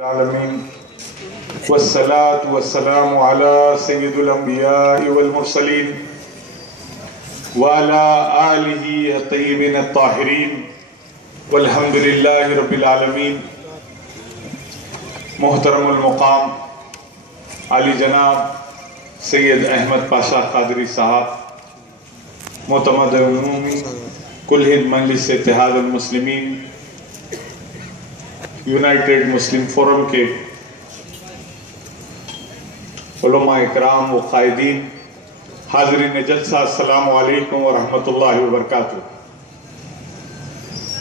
العالمين والصلاة والسلام على سيد الأنبياء والمرسلين وعلى آله الطيبين الطاهرين والحمد لله رب العالمين. محترم المقام علی جناب سید احمد پاشا قادری صاحب، معتمد عمومی کل ہند مجلس اتحاد المسلمین یونائٹڈ مسلم فورم کے علماء اکرام و قائدین، حاضرین جلسہ، السلام علیکم ورحمۃ اللہ وبرکاتہ.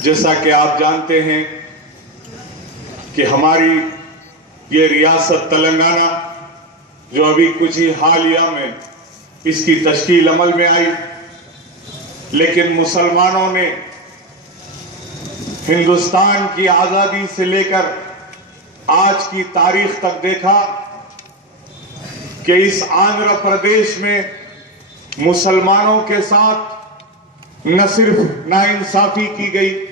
جیسا کہ آپ جانتے ہیں کہ ہماری یہ ریاست تلنگانہ جو ابھی کچھ ہی حالیہ میں اس کی تشکیل عمل میں آئی، لیکن مسلمانوں نے ہندوستان کی آزادی سے لے کر آج کی تاریخ تک دیکھا کہ اس آندھرا پردیش میں مسلمانوں کے ساتھ نہ صرف ناانصافی کی گئی،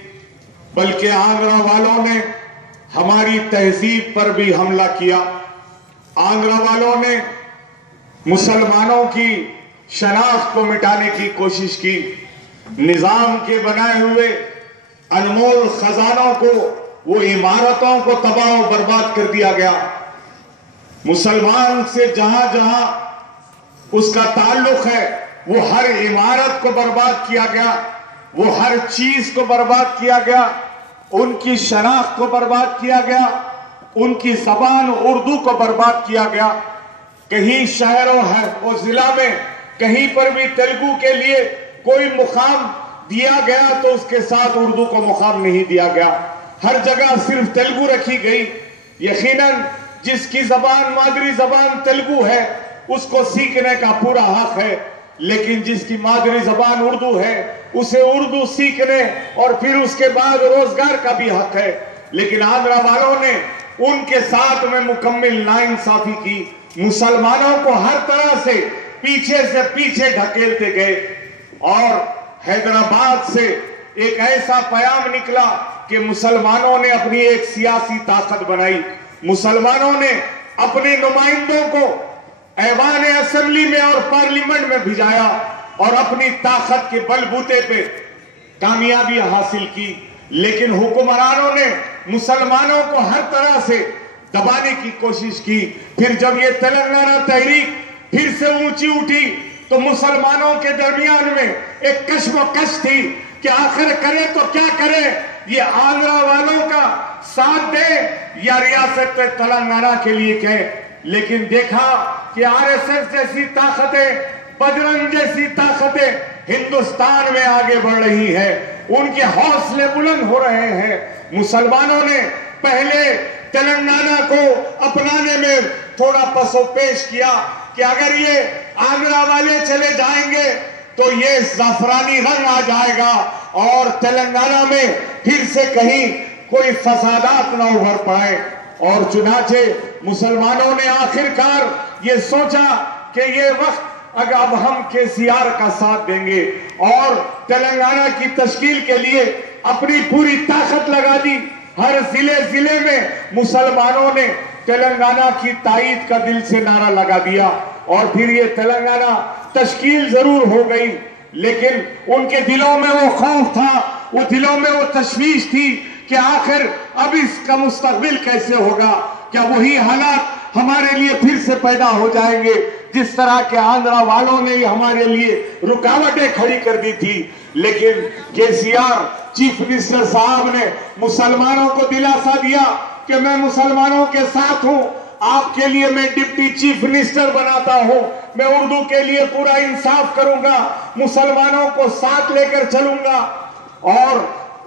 بلکہ آندھرا والوں نے ہماری تہذیب پر بھی حملہ کیا. آندھرا والوں نے مسلمانوں کی شناخت کو مٹانے کی کوشش کی. نظام کے بنائے ہوئے انمول خزانوں کو، وہ عمارتوں کو تباہ و برباد کر دیا گیا. مسلمان سے جہاں جہاں اس کا تعلق ہے وہ ہر عمارت کو برباد کیا گیا، وہ ہر چیز کو برباد کیا گیا، ان کی شناخت کو برباد کیا گیا، ان کی زبان اردو کو برباد کیا گیا. کہیں شہروں و ضلع میں کہیں پر بھی تیلگو کے لیے کوئی مقام دیا گیا تو اس کے ساتھ اردو کو مقام نہیں دیا گیا. ہر جگہ صرف تیلگو رکھی گئی. یقیناً جس کی زبان مادری زبان تیلگو ہے اس کو سیکھنے کا پورا حق ہے، لیکن جس کی مادری زبان اردو ہے اسے اردو سیکھنے اور پھر اس کے بعد روزگار کا بھی حق ہے. لیکن آندھرا والوں نے ان کے ساتھ میں مکمل ناانصافی کی. مسلمانوں کو ہر طرح سے پیچھے ڈھکیلتے گئے اور حیدرآباد سے ایک ایسا پیام نکلا کہ مسلمانوں نے اپنی ایک سیاسی طاقت بنائی. مسلمانوں نے اپنے نمائندوں کو ایوان اسمبلی میں اور پارلیمنٹ میں بھیجایا اور اپنی طاقت کے بل بوتے پہ کامیابی حاصل کی. لیکن حکمرانوں نے مسلمانوں کو ہر طرح سے دبانے کی کوشش کی. پھر جب یہ تلنگانہ تحریک پھر سے اونچی اٹھی تو مسلمانوں کے درمیان میں ایک کشم و کش تھی کہ آخر کرے تو کیا کرے، یہ آندھرا والوں کا ساتھ دے یا ریاست تلنگانہ کے لیے کہے. لیکن دیکھا کہ آر ایس ایس جیسی طاقتیں، بجرنگ جیسی طاقتیں ہندوستان میں آگے بڑھ رہی ہیں، ان کے حوصلے بلند ہو رہے ہیں. مسلمانوں نے پہلے تلنگانہ کو اپنانے میں تھوڑا پس و پیش کیا کہ اگر یہ آندھرا والے چلے جائیں گے تو یہ زعفرانی رنگ آ جائے گا اور تلنگانہ میں پھر سے کہیں کوئی فسادات نہ ابھر پائے. اور چنانچہ مسلمانوں نے آخرکار یہ سوچا کہ یہ وقت اگر اب ہم KCR کا ساتھ دیں گے اور تلنگانہ کی تشکیل کے لیے اپنی پوری طاقت لگا دی. ہر ضلع میں مسلمانوں نے تلنگانہ کی تائید کا دل سے نعرہ لگا دیا اور پھر یہ تلنگانہ تشکیل ضرور ہو گئی. لیکن ان کے دلوں میں وہ خوف تھا، وہ دلوں میں وہ تشویش تھی کہ آخر اب اس کا مستقبل کیسے ہوگا. کیا وہی حالات ہمارے لیے پھر سے پیدا ہو جائیں گے جس طرح کے آندھرا والوں نے ہمارے لیے رکاوٹیں کھڑی کر دی تھی. لیکن KCR چیف منسٹر صاحب نے مسلمانوں کو دلاسا دیا کہ میں مسلمانوں کے ساتھ ہوں، آپ کے لیے میں ڈپٹی چیف منسٹر بناتا ہوں، میں اردو کے لیے پورا انصاف کروں گا، مسلمانوں کو ساتھ لے کر چلوں گا. اور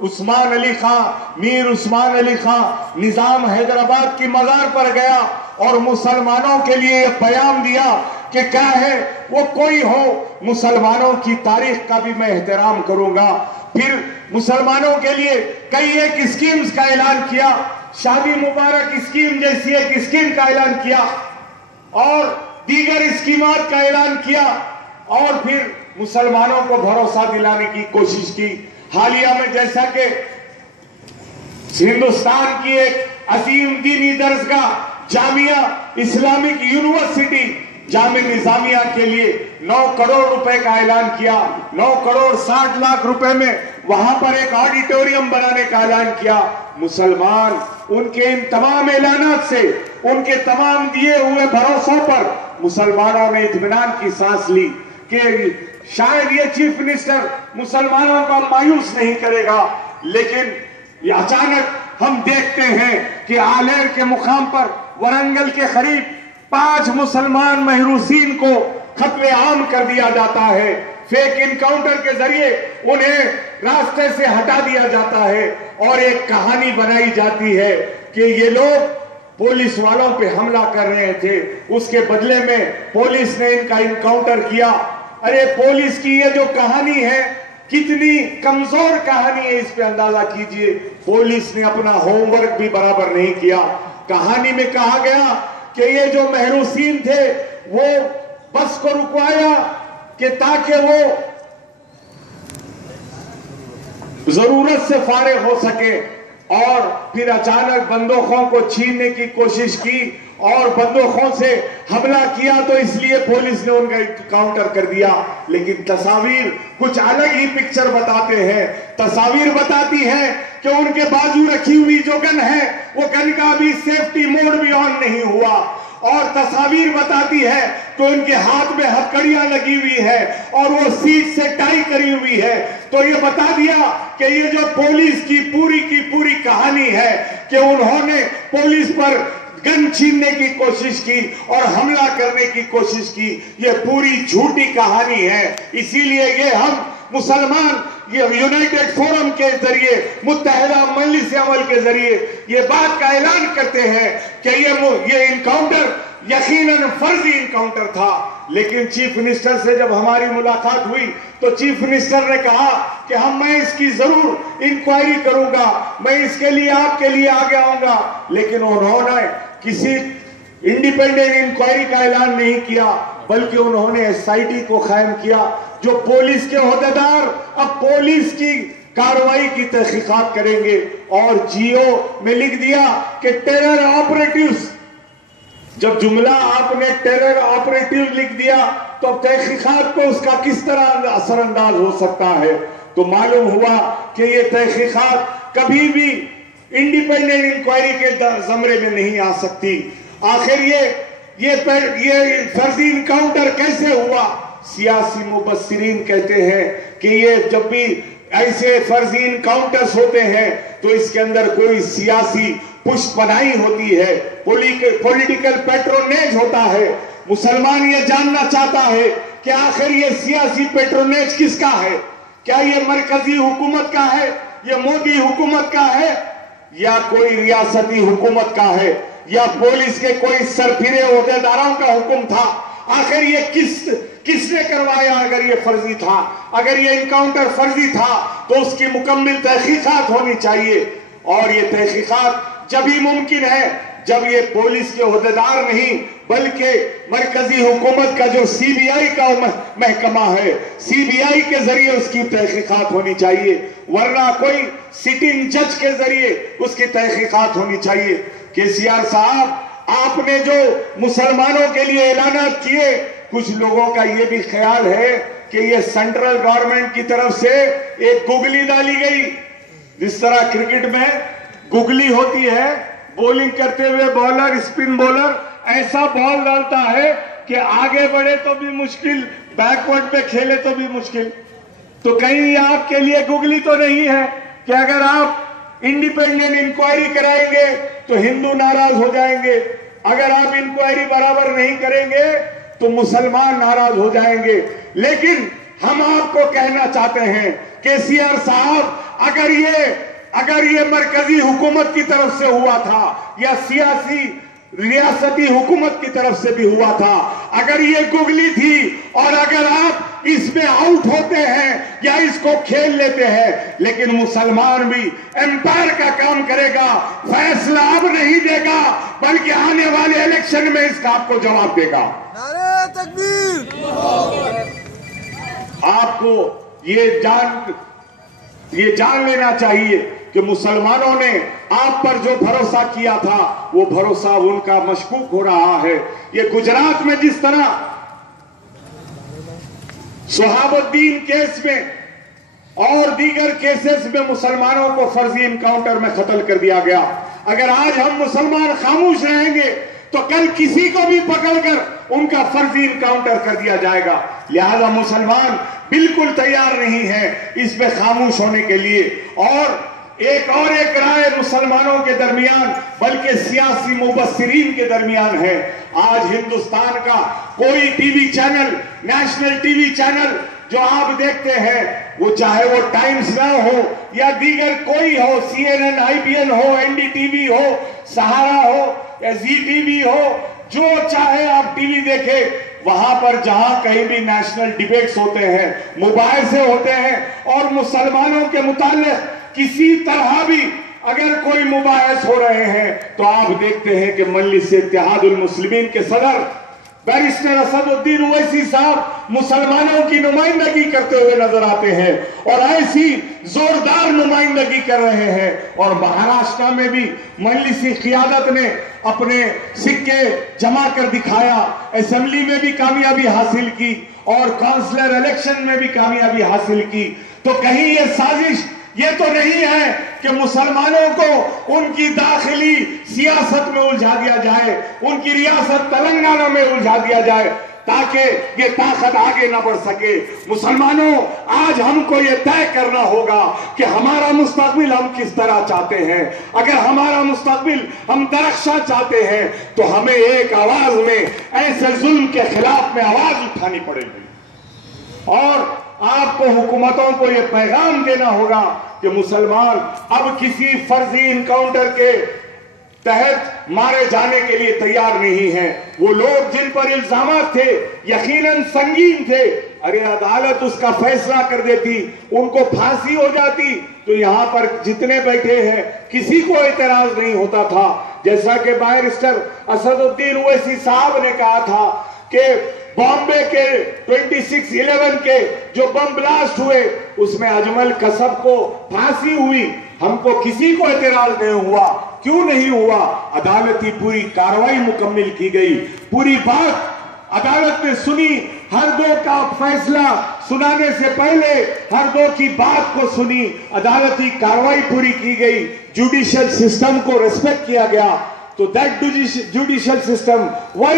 عثمان علی خان، میر عثمان علی خان نظام حیدرآباد کی مزار پر گیا اور مسلمانوں کے لیے یہ پیام دیا کہ کیا ہے وہ کوئی ہو، مسلمانوں کی تاریخ کا بھی میں احترام کروں گا. پھر مسلمانوں کے لیے کئی ایک اسکیمز کا اعلان کیا، شادی مبارک اسکیم جیسی ایک اسکیم کا اعلان کیا اور دیگر اسکیمات کا اعلان کیا اور پھر مسلمانوں کو بھروسہ دلانے کی کوشش کی. حالیہ میں جیسا کہ ہندوستان کی ایک عظیم دینی درسگاہ جامعہ اسلامک یونیورسٹی جامع نظامیہ کے لیے 9 کروڑ روپے کا اعلان کیا. 9 کروڑ 60 لاکھ روپے میں وہاں پر ایک آڈیٹوریم بنانے کا اعلان کیا. مسلمان ان کے ان تمام اعلانات سے، ان کے تمام دیے ہوئے بھروسوں پر مسلمانوں نے اطمینان کی سانس لی کہ شاید یہ چیف منسٹر مسلمانوں کو مایوس نہیں کرے گا. لیکن یہ اچانک ہم دیکھتے ہیں کہ آلیر کے مقام پر ورنگل کے قریب 5 مسلمان محروسین کو ختم عام کر دیا جاتا ہے. فیک انکاؤنٹر کے ذریعے انہیں راستے سے ہٹا دیا جاتا ہے اور ایک کہانی بنائی جاتی ہے کہ یہ لوگ پولیس والوں پہ حملہ کر رہے تھے، اس کے بدلے میں پولیس نے ان کا انکاؤنٹر کیا. ارے پولیس کی یہ جو کہانی ہے کتنی کمزور کہانی ہے، اس پہ اندازہ کیجئے. پولیس نے اپنا ہوم ورک بھی برابر نہیں کیا. کہانی میں کہا گیا کہ یہ جو محروسین تھے وہ بس کو رکوایا کہ تاکہ وہ ضرورت سے فارغ ہو سکے، اور پھر اچانک بندوقوں کو چھیننے کی کوشش کی اور بندوقوں سے حملہ کیا، تو اس لیے پولیس نے ان کا کاؤنٹر کر دیا. لیکن تصاویر کچھ الگ ہی پکچر بتاتے ہیں. تصاویر بتاتی ہیں کہ ان کے بازو رکھی ہوئی جو گن ہے وہ گن کا بھی سیفٹی موڈ بھی آن نہیں ہوا، اور تصاویر بتاتی ہے کہ ان کے ہاتھ میں ہتھکڑیاں لگی ہوئی ہے اور وہ سیٹ سے ٹائی کری ہوئی ہے. تو یہ بتا دیا کہ یہ جو پولیس کی پوری کہانی ہے کہ انہوں نے پولیس پر گن چھیننے کی کوشش کی اور حملہ کرنے کی کوشش کی، یہ پوری جھوٹی کہانی ہے. اسی لیے یہ ہم مسلمان یہ یونائٹڈ فورم کے ذریعے، متحدہ مجلس عمل کے ذریعے یہ بات کا اعلان کرتے ہیں کہ یہ انکاؤنٹر یقیناً فرضی انکاؤنٹر تھا. لیکن چیف منسٹر سے جب ہماری ملاقات ہوئی تو چیف منسٹر نے کہا کہ میں اس کی ضرور انکوائری کروں گا، میں اس کے لیے آپ کے لیے آگے آؤں گا. لیکن انہوں نے کسی انڈیپینڈنٹ انکوائری کا اعلان نہیں کیا، بلکہ انہوں نے SIT کو قائم کیا، جو پولیس کے عہدیدار اب پولیس کی کارروائی کی تحقیقات کریں گے. اور جیو میں لکھ دیا کہ ٹیرر آپریٹیوز. جب جملہ آپ نے ٹیرر آپریٹیو لکھ دیا تو اب تحقیقات کو اس کا کس طرح اثر انداز ہو سکتا ہے. تو معلوم ہوا کہ یہ تحقیقات کبھی بھی انڈیپینڈنٹ انکوائری کے زمرے میں نہیں آ سکتی. آخر یہ فرضی انکاؤنٹر کیسے ہوا؟ سیاسی مبصرین کہتے ہیں کہ یہ جب بھی ایسے فرضی انکاؤنٹرز ہوتے ہیں تو اس کے اندر کوئی سیاسی پشت پناہی ہوتی ہے، پولیٹیکل پیٹرونیج ہوتا ہے. مسلمان یہ جاننا چاہتا ہے کہ آخر یہ سیاسی پیٹرونیج کس کا ہے؟ کیا یہ مرکزی حکومت کا ہے، یہ مودی حکومت کا ہے، یا کوئی ریاستی حکومت کا ہے، یا پولیس کے کوئی سرفرے عہدیداروں کا حکم تھا؟ آخر یہ کس نے کروایا؟ اگر یہ فرضی تھا، اگر یہ انکاؤنٹر فرضی تھا تو اس کی مکمل تحقیقات ہونی چاہیے. اور یہ تحقیقات جب ہی ممکن ہے جب یہ پولیس کے عہدیدار نہیں بلکہ مرکزی حکومت کا جو CBI کا محکمہ ہے، CBI کے ذریعے اس کی تحقیقات ہونی چاہیے، ورنہ کوئی سٹنگ جج کے ذریعے اس کی تحقیقات ہونی چاہیے. KCR صاحب، آپ نے جو مسلمانوں کے لیے اعلانات کیے، کچھ لوگوں کا یہ بھی خیال ہے کہ یہ سینٹرل گورنمنٹ کی طرف سے ایک گگلی ڈالی گئی. جس طرح کرکٹ میں گگلی ہوتی ہے، بولنگ کرتے ہوئے بالر، اسپن بالر ایسا بال ڈالتا ہے کہ آگے بڑھے تو بھی مشکل، بیکورڈ پہ کھیلے تو بھی مشکل. تو کہیں آپ کے لیے گگلی تو نہیں ہے کہ اگر آپ انڈیپینڈنٹ انکوائری کرائیں گے تو ہندو ناراض ہو جائیں گے، اگر آپ انکوائری برابر نہیں کریں گے تو مسلمان ناراض ہو جائیں گے. لیکن ہم آپ کو کہنا چاہتے ہیں KCR صاحب، اگر یہ مرکزی حکومت کی طرف سے ہوا تھا یا سیاسی ریاستی حکومت کی طرف سے بھی ہوا تھا، اگر یہ گگلی تھی اور اگر آپ اس میں آؤٹ ہوتے ہیں یا اس کو کھیل لیتے ہیں، لیکن مسلمان بھی امپائر کا کام کرے گا، فیصلہ اب نہیں دے گا بلکہ آنے والے الیکشن میں اس کا آپ کو جواب دے گا. نعرہ تکبیر! آپ کو یہ جان لینا چاہیے کہ مسلمانوں نے آپ پر جو بھروسہ کیا تھا وہ بھروسہ ان کا مشکوک ہو رہا ہے۔ یہ گجرات میں جس طرح شہاب الدین کیس میں اور دیگر کیسز میں مسلمانوں کو فرضی انکاؤنٹر میں قتل کر دیا گیا، اگر آج ہم مسلمان خاموش رہیں گے تو کل کسی کو بھی پکڑ کر ان کا فرضی انکاؤنٹر کر دیا جائے گا۔ لہذا مسلمان بالکل تیار نہیں ہے اس پہ خاموش ہونے کے لیے۔ اور ایک رائے مسلمانوں کے درمیان بلکہ سیاسی مبصرین کے درمیان ہے۔ آج ہندوستان کا کوئی T V channel, national T V channel جو آپ دیکھتے ہیں، وہ چاہے وہ ٹائمز ناؤ ہو یا دیگر کوئی ہو، CNN، IBN ہو، NDTV ہو، سہارا ہو یا زی ٹی وی ہو، جو چاہے آپ ٹی وی دیکھیں، وہاں پر جہاں کہیں بھی نیشنل ڈیبیٹس ہوتے ہیں، مباحثے ہوتے ہیں اور مسلمانوں کے متعلق کسی طرح بھی اگر کوئی مباحث ہو رہے ہیں تو آپ دیکھتے ہیں کہ مجلس اتحاد المسلمین کے صدر بیرسٹر اسد الدین اویسی صاحب مسلمانوں کی نمائندگی کرتے ہوئے نظر آتے ہیں اور ایسی زوردار نمائندگی کر رہے ہیں۔ اور مہاراشٹر میں بھی مجلسی قیادت نے اپنے سکے جمع کر دکھایا، اسمبلی میں بھی کامیابی حاصل کی اور کونسلر الیکشن میں بھی کامیابی حاصل کی۔ تو کہیں یہ سازش یہ تو نہیں ہے کہ مسلمانوں کو ان کی داخلی سیاست میں الجھا دیا جائے، ان کی ریاست تلنگانہ میں الجھا دیا جائے تاکہ یہ طاقت آگے نہ بڑھ سکے۔ مسلمانوں، آج ہم کو یہ طے کرنا ہوگا کہ ہمارا مستقبل ہم کس طرح چاہتے ہیں۔ اگر ہمارا مستقبل ہم درخشاں چاہتے ہیں تو ہمیں ایک آواز میں ایسے ظلم کے خلاف میں آواز اٹھانی پڑے گی اور آپ کو حکومتوں کو یہ پیغام دینا ہوگا کہ مسلمان اب کسی فرضی انکاؤنٹر کے تحت مارے جانے کے لیے تیار نہیں ہیں۔ وہ لوگ جن پر الزامات تھے یقیناً سنگین تھے، اگر عدالت اس کا فیصلہ کر دیتی، ان کو پھانسی ہو جاتی تو یہاں پر جتنے بیٹھے ہیں کسی کو اعتراض نہیں ہوتا تھا۔ جیسا کہ بیرسٹر اسد الدین اویسی صاحب نے کہا تھا کہ بامبے کے 26/11 کے جو بم بلاسٹ ہوئے اس میں اجمل قصب کو پھانسی ہوئی، ہم کو کسی کو اعتراض نہیں ہوا۔ کیوں نہیں ہوا؟ عدالتی پوری کاروائی مکمل کی گئی، پوری بات عدالت نے سنی، ہر دو کا فیصلہ سنانے سے پہلے ہر دو کی بات کو سنی، عدالتی کاروائی پوری کی گئی، جوڈیشل سسٹم کو ریسپیکٹ کیا گیا۔ So that judicial system, why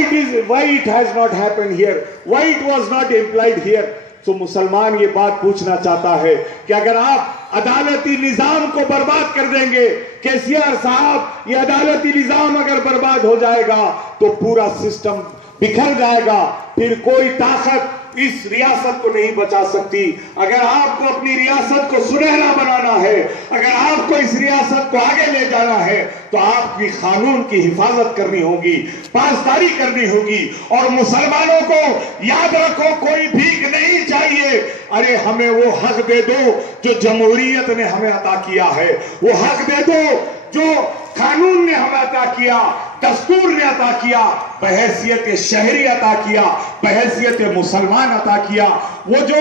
it has not happened here? Why it was not implied here? So مسلمان یہ بات پوچھنا چاہتا ہے کہ اگر آپ عدالتی نظام کو برباد کر دیں گے، کیسیار صاحب، یہ عدالتی نظام اگر برباد ہو جائے گا تو پورا سسٹم بکھر جائے گا، پھر کوئی طاقت اس ریاست کو نہیں بچا سکتی۔ اگر آپ کو اپنی ریاست کو سنہرا بنانا ہے، اگر آپ کو اس ریاست کو آگے لے جانا ہے تو آپ کی قانون کی حفاظت کرنی ہوگی، پاسداری کرنی ہوگی۔ اور مسلمانوں کو یاد رکھو، کوئی بھیک نہیں چاہیے، ارے ہمیں وہ حق دے دو جو جمہوریت نے ہمیں عطا کیا ہے، وہ حق دے دو جو قانون نے ہمیں عطا کیا، دستور نے عطا کیا، بحیثیت شہری عطا کیا، بحیثیت مسلمان عطا کیا۔ وہ جو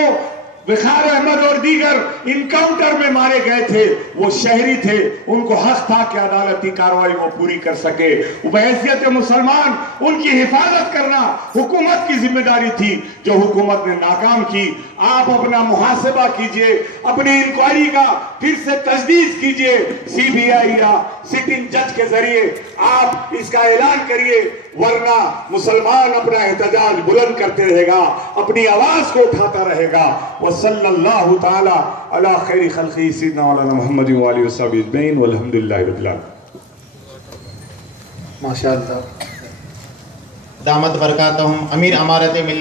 وقار احمد اور دیگر انکاؤنٹر میں مارے گئے تھے وہ شہری تھے، ان کو حق تھا کہ عدالتی کاروائی وہ پوری کر سکے۔ بحیثیت مسلمان ان کی حفاظت کرنا حکومت کی ذمہ داری تھی، جو حکومت نے ناکام کی۔ آپ اپنا محاسبہ کیجئے، اپنی انکوائری کا پھر سے تجدید کیجئے، CBI یا سٹنگ جج کے ذریعے آپ اس کا اعلان کریے، ورنہ مسلمان اپنا احتجاج بلند کرتے رہے گا، اپنی آواز کو اٹھاتا رہے گا۔ وصلی اللہ تعالی علی خیر خلقہ سیدنا مولانا محمد وآلہ وصحبہ اجمعین والحمدللہ رب العالمین۔ ماشاءاللہ، دامت برکاتہم، امیر امارت ملت